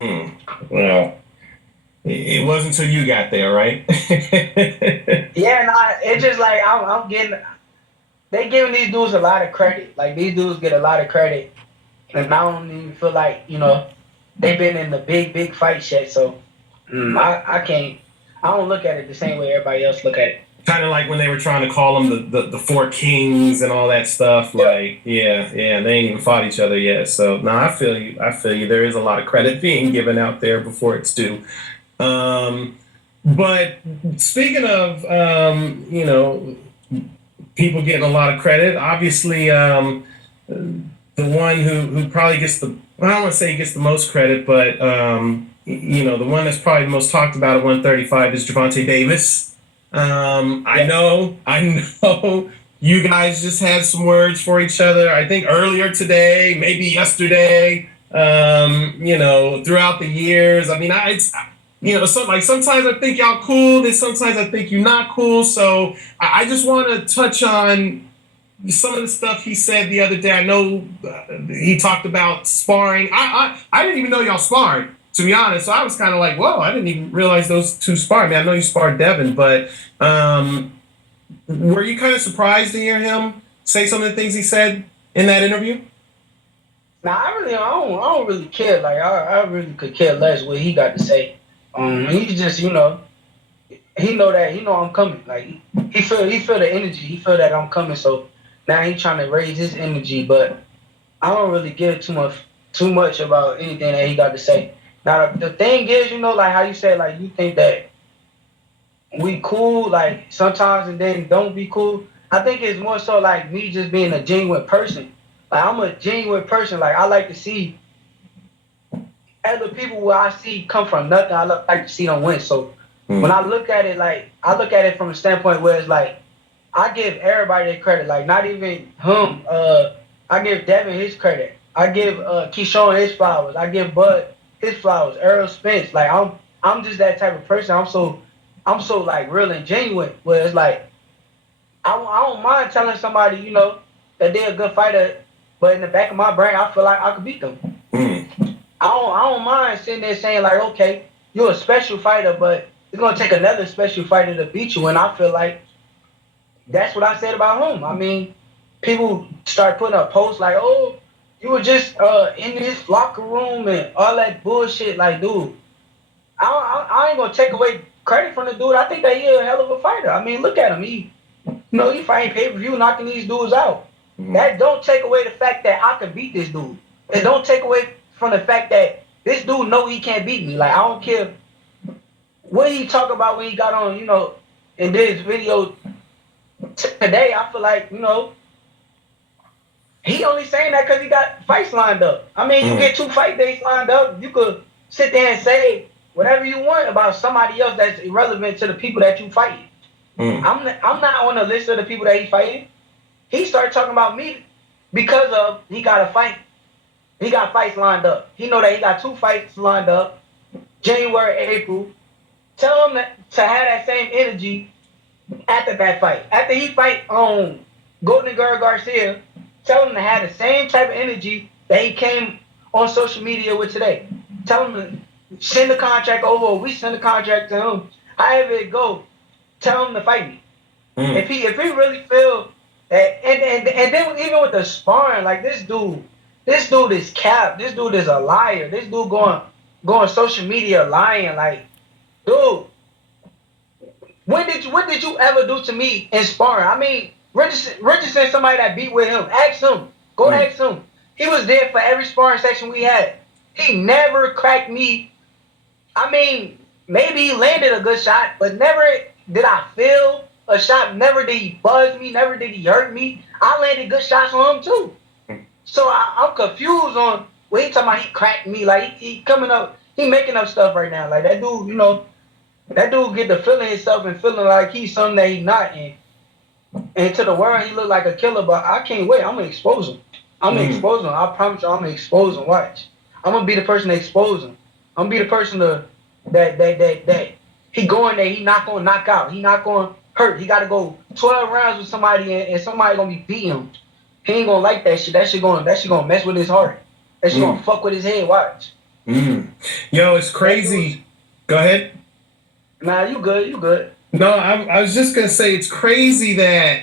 Hmm. Well, it wasn't until you got there, right? Yeah, nah, it's just like I'm getting they giving these dudes a lot of credit. Like these dudes get a lot of credit, and I don't even feel like they've been in the big fights yet. So I can't. I don't look at it the same way everybody else look at it. Kind of like when they were trying to call them the four kings and all that stuff. Yeah. Like, yeah, they ain't even fought each other yet. So, no, I feel you. I feel you. There is a lot of credit being given out there before it's due. Um, but speaking of, people getting a lot of credit, obviously, the one who probably gets well, I don't want to say he gets the most credit, but the one that's probably the most talked about at 135 is Javante Davis. I Yeah. know, I know. You guys just had some words for each other. I think earlier today, maybe yesterday. Throughout the years. I mean, sometimes I think y'all cool, then sometimes I think you're not cool. So I just want to touch on some of the stuff he said the other day. I know he talked about sparring. I didn't even know y'all sparred, to be honest. So I was kind of like, whoa, I didn't even realize those two sparred. I mean, I know you sparred Devin, but were you kind of surprised to hear him say some of the things he said in that interview? Now I don't really care. Like I really could care less what he got to say. He just he know I'm coming. Like he feel the energy. He feel that I'm coming. So now he trying to raise his energy. But I don't really give too much about anything that he got to say. Now the thing is, like how you said, like you think that we cool, like sometimes and then don't be cool. I think it's more so like me just being a genuine person. Like I'm a genuine person. Like I like to see other people where I see come from nothing. I like to see them win. So when I Mm. look at it, like I look at it from a standpoint where it's like I give everybody their credit. Like not even him. I give Devin his credit. I give Keyshawn his flowers. I give Bud his flowers. Earl Spence. Like I'm just that type of person. I'm so like real and genuine. Where it's like I don't mind telling somebody that they're a good fighter, but in the back of my brain I feel like I could beat them. Mm. I don't mind sitting there saying like, okay, you're a special fighter, but it's gonna take another special fighter to beat you. And I feel like that's what I said about him. I mean, people start putting up posts like, "Oh, you were just in this locker room and all that bullshit." Like, dude, I ain't gonna take away credit from the dude. I think that he a hell of a fighter. I mean, look at him. He fighting pay per view, knocking these dudes out. Mm. That don't take away the fact that I can beat this dude. It don't take away from the fact that this dude know he can't beat me. Like, I don't care what he talk about when he got on, and did his video today. I feel like he only saying that because he got fights lined up. I mean, you Mm. get two fight dates lined up, you could sit there and say whatever you want about somebody else that's irrelevant to the people that you fight. Mm. I'm not on the list of the people that he fighting. He started talking about me because of he got a fight. He got fights lined up. He know that he got two fights lined up, January, April. Tell him to have that same energy after that fight. After he fight on Golden Girl Garcia, tell him to have the same type of energy that he came on social media with today. Tell him to send the contract over, or we send the contract to him. However it go, tell him to fight me. If Mm. he really feel that, and then even with the sparring, like this dude is cap. This dude is a liar. This dude going social media lying. Like, dude, what did you ever do to me in sparring? I mean, Richardson, somebody that beat with him. Ask him. Go Mm. ask him. He was there for every sparring session we had. He never cracked me. I mean, maybe he landed a good shot, but never did I feel a shot. Never did he buzz me. Never did he hurt me. I landed good shots on him too. So I'm confused on what he talking about. He cracked me. Like he coming up. He making up stuff right now. Like that dude. That dude get the feeling himself and feeling like he's something that he's not. And to the world, he look like a killer. But I can't wait. I'm gonna expose him. I'm gonna Mm. expose him. I promise you, I'm gonna expose him. Watch. I'm gonna be the person to expose him. I'm gonna be the person that he going there. He not gonna knock out. He not gonna hurt. He got to go 12 rounds with somebody, and somebody gonna be beating him. He ain't gonna like that shit. That shit gonna mess with his heart. That shit gonna Mm. fuck with his head. Watch. Mm. Yo, it's That dude's crazy. Go ahead. nah, you good, you good. No, I was just gonna say it's crazy that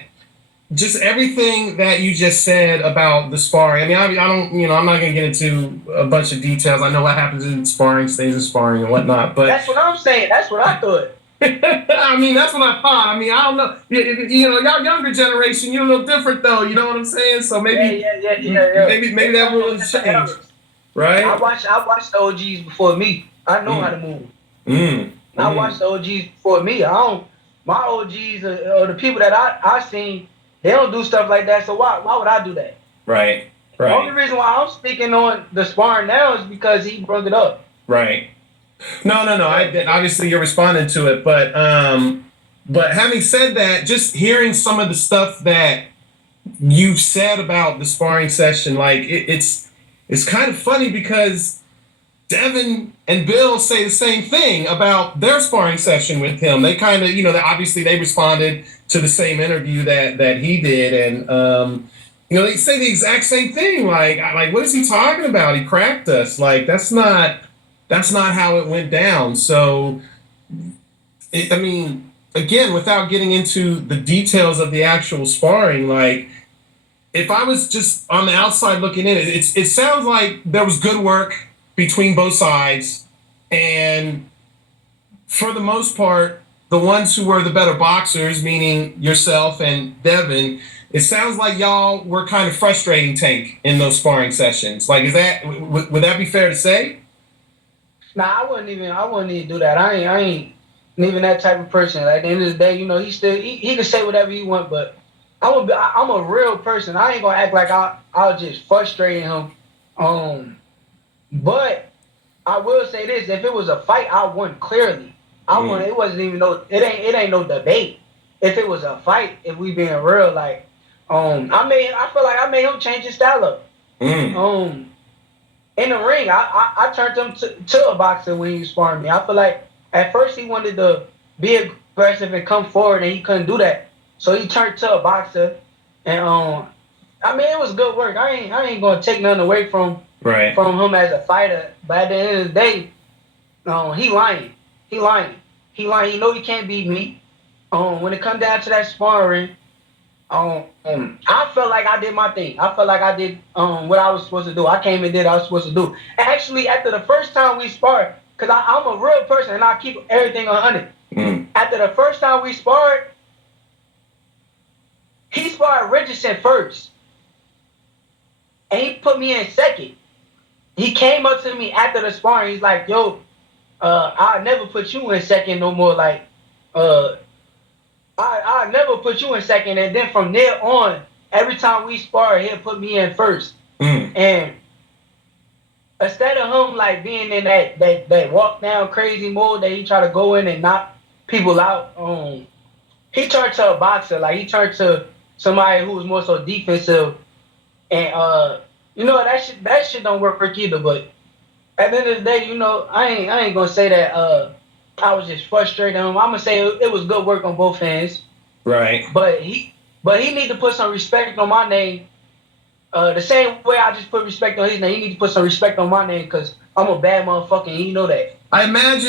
just everything that you just said about the sparring. I mean, I don't, I'm not gonna get into a bunch of details. I know what happens in sparring, stays in sparring, and whatnot. But That's what I'm saying. That's what I thought. I mean, that's what I thought. I mean, I don't know. Y'all younger generation, you're a little different though. You know what I'm saying? So Yeah, maybe, yeah, yeah, yeah, yeah. maybe They that come rule from has different changed, eras. right? I watched the OGs before me. I know how Mm, to move. mm, I watched mm. the OGs before me. I don't. My OGs or the people that I seen, they don't do stuff like that. So why would I do that? Right, The only right, reason why I'm speaking on the sparring now is because he brought it up. right. No. Yeah. Obviously you're responding to it, but having said that, just hearing some of the stuff that you said about the sparring session, like it's kind of funny because Devin and Bill say the same thing about their sparring session with him. They kind of, obviously they responded to the same interview that he did, and they say the exact same thing. Like what is he talking about? He cracked us. Like that's not how it went down. So, I mean, again, without getting into the details of the actual sparring, like if I was just on the outside looking in, it sounds like there was good work between both sides, and for the most part, the ones who were the better boxers, meaning yourself and Devin, it sounds like y'all were kind of frustrating Tank in those sparring sessions. Like, would that be fair to say? Nah, I wouldn't even do that. I ain't even that type of person. Like, at the end of the day, he can say whatever he want, but I'm a real person. I ain't gonna act like I'll just frustrate him. Um, but I will say this: if it was a fight, I won clearly. I won. Mm, It wasn't even no. It ain't no debate. If it was a fight, if we being real, like, I feel like I made him change his style up. mm, Um, in the ring, I turned him to a boxer when he was sparring me. I feel like at first he wanted to be aggressive and come forward, and he couldn't do that. So he turned to a boxer, and I mean it was good work. I ain't gonna take nothing away right. from him as a fighter, but at the end of the day, he lying, he lying, he lying. He know he can't beat me. When it come down to that sparring, I felt like I did my thing. I felt like I did what I was supposed to do. I came and did what I was supposed to do. Actually, after the first time we sparred, because I'm a real person and I keep everything 100. Mm, After the first time we sparred, he sparred Richardson first, and he put me in second. He came up to me after the sparring. He's like, "Yo, I'll never put you in second no more. Like, uh, I never put you in second." And then from there on, every time we spar, he'll put me in first. mm, And instead of him like being in that walk down crazy mode that he try to go in and knock people out, he turned to a boxer. Like he turned to somebody who was more so defensive. And that shit don't work for either. But at the end of the day, I ain't gonna say that I was just frustrated. I'm gonna say it was good work on both ends. right. But he need to put some respect on my name. The same way I just put respect on his name, he need to put some respect on my name because I'm a bad motherfucker and he know that. I imagine